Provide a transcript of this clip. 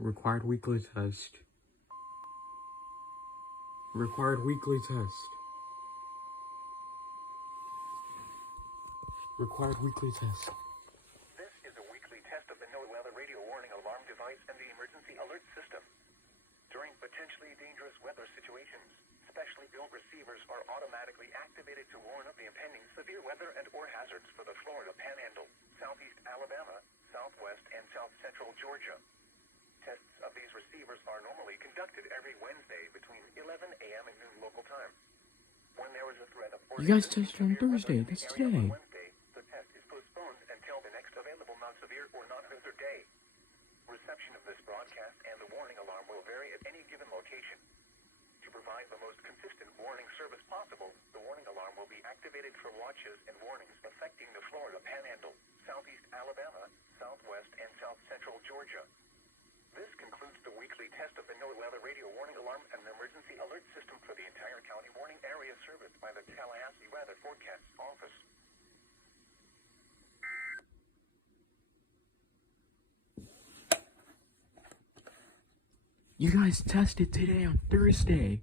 Required weekly test. Required weekly test. Required weekly test. This is a weekly test of the no-weather radio warning alarm device and the emergency alert system. During potentially dangerous weather situations, specially built receivers are automatically activated to warn of the impending severe weather and or hazards for the Florida Panhandle, southeast Alabama, southwest and south central Georgia. Tests of these receivers are normally conducted every Wednesday between 11 a.m. and noon local time. When there is a threat of You guys tested on Thursday. That's today. Wednesday, the test is postponed until the next available non-severe or non-hazard day. Reception of this broadcast and the warning alarm will vary at any given location. To provide the most consistent warning service possible, the warning alarm will be activated for watches and warnings affecting the Florida Panhandle, southeast Alabama, southwest and south central Georgia. This concludes the weekly test of the no-weather radio warning alarm and emergency alert system for the entire county warning area serviced by the Tallahassee Weather Forecast Office. You guys tested today on Thursday.